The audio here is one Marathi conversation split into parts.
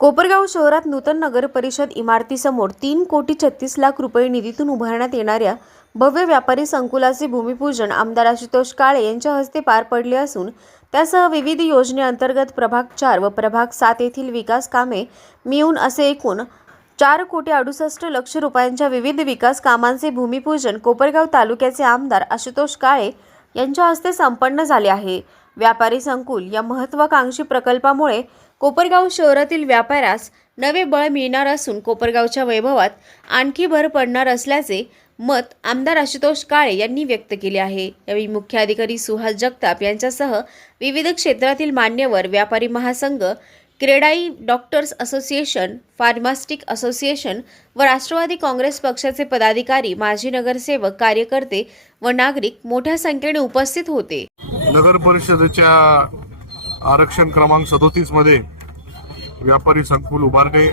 कोपरगाव शहरात नूतन नगर परिषद इमारतीसमोर तीन कोटी छत्तीस लाख रुपये निधीतून उभारण्यात येणाऱ्या भव्य व्यापारी संकुलाचे भूमिपूजन आमदार आशुतोष काळे यांच्या हस्ते पार पडले असून त्यासह विविध योजनेअंतर्गत प्रभाग चार व प्रभाग सात येथील विकास कामे मिळून असे एकूण चार कोटी अडुसष्ट लक्ष रुपयांच्या विविध विकास कामांचे भूमिपूजन कोपरगाव तालुक्याचे आमदार आशुतोष काळे यांच्या हस्ते संपन्न झाले आहे. व्यापारी संकुल या महत्त्वाकांक्षी प्रकल्पामुळे कोपरगाव शहरातील व्यापाऱ्यास नवे बळ मिळणार असून कोपरगावच्या वैभवात आणखी भर पडणार असल्याचे मत आमदार आशुतोष काळे यांनी व्यक्त केले आहे. यावेळी मुख्य अधिकारी सुहास जगताप यांच्यासह विविध क्षेत्रातील मान्यवर व्यापारी महासंघ CREDAI doctors association pharmaceutical association व राष्ट्रवादी काँग्रेस पक्षाचे पदाधिकारी माजी नगरसेवक कार्यकर्ते व नागरिक मोठ्या संख्येने उपस्थित होते. नगर परिषदेच्या आरक्षण क्रमांक सदोतीसमध्ये व्यापारी संकुल उभारणे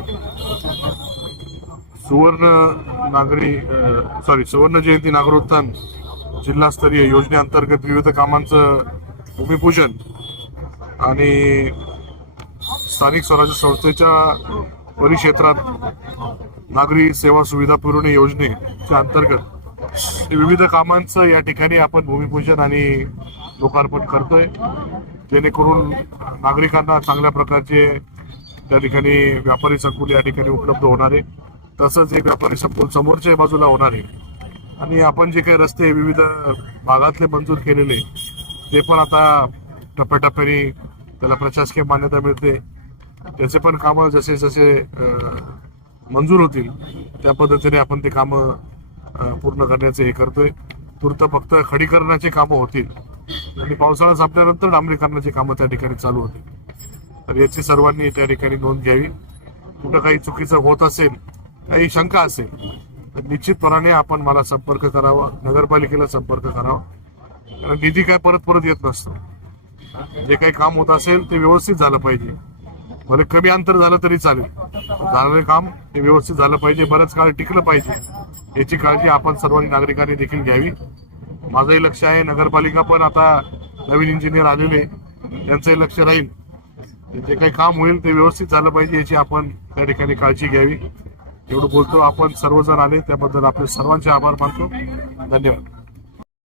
सुवर्ण नागरी सॉरी सुवर्ण जयंती नागरोत्थान जिल्हास्तरीय योजनेअंतर्गत विविध कामांचं भूमिपूजन आणि स्थानिक स्वराज्य संस्थेच्या परिक्षेत्रात नागरी सेवा सुविधा पुरवणे योजनेच्या अंतर्गत विविध कामांचं या ठिकाणी आपण भूमिपूजन आणि लोकार्पण करतोय. जेणेकरून नागरिकांना चांगल्या प्रकारचे त्या ठिकाणी व्यापारी संकुल या ठिकाणी उपलब्ध होणार आहे. तसंच हे व्यापारी संकुल समोरच्या बाजूला होणार आहे. आणि आपण जे काही रस्ते विविध भागातले मंजूर केलेले ते पण आता टप्प्याटप्प्याने त्याला प्रशासकीय मान्यता मिळते. त्याचे पण कामं जसे जसे मंजूर होतील त्या पद्धतीने आपण ते कामं पूर्ण करण्याचं हे करतोय. तूर्त फक्त खडीकरणाची कामं होतील. आणि पावसाळा संपल्यानंतर डांबरीकरणाची कामं त्या ठिकाणी चालू होतील. तर याची सर्वांनी त्या ठिकाणी नोंद घ्यावी. कुठं काही चुकीचं होत असेल काही शंका असेल तर निश्चितपणाने आपण मला संपर्क करावा नगरपालिकेला संपर्क करावा. कारण निधी काय परत परत येत नसतो. जे काही काम होत असेल ते व्यवस्थित झालं पाहिजे. भले कमी अंतर झालं तरी चालेल. झालेलं काम ते व्यवस्थित झालं पाहिजे. बरंच काळ टिकलं पाहिजे. याची काळजी आपण सर्वांनी नागरिकांनी देखील घ्यावी. माझंही लक्ष आहे नगरपालिका पण आता नवीन इंजिनियर आलेले त्यांचंही लक्ष राहील. जे काही काम होईल ते व्यवस्थित झालं पाहिजे याची आपण त्या ठिकाणी काळजी घ्यावी. एवढं बोलतो. आपण सर्वजण आले त्याबद्दल आपले सर्वांचे आभार मानतो. धन्यवाद.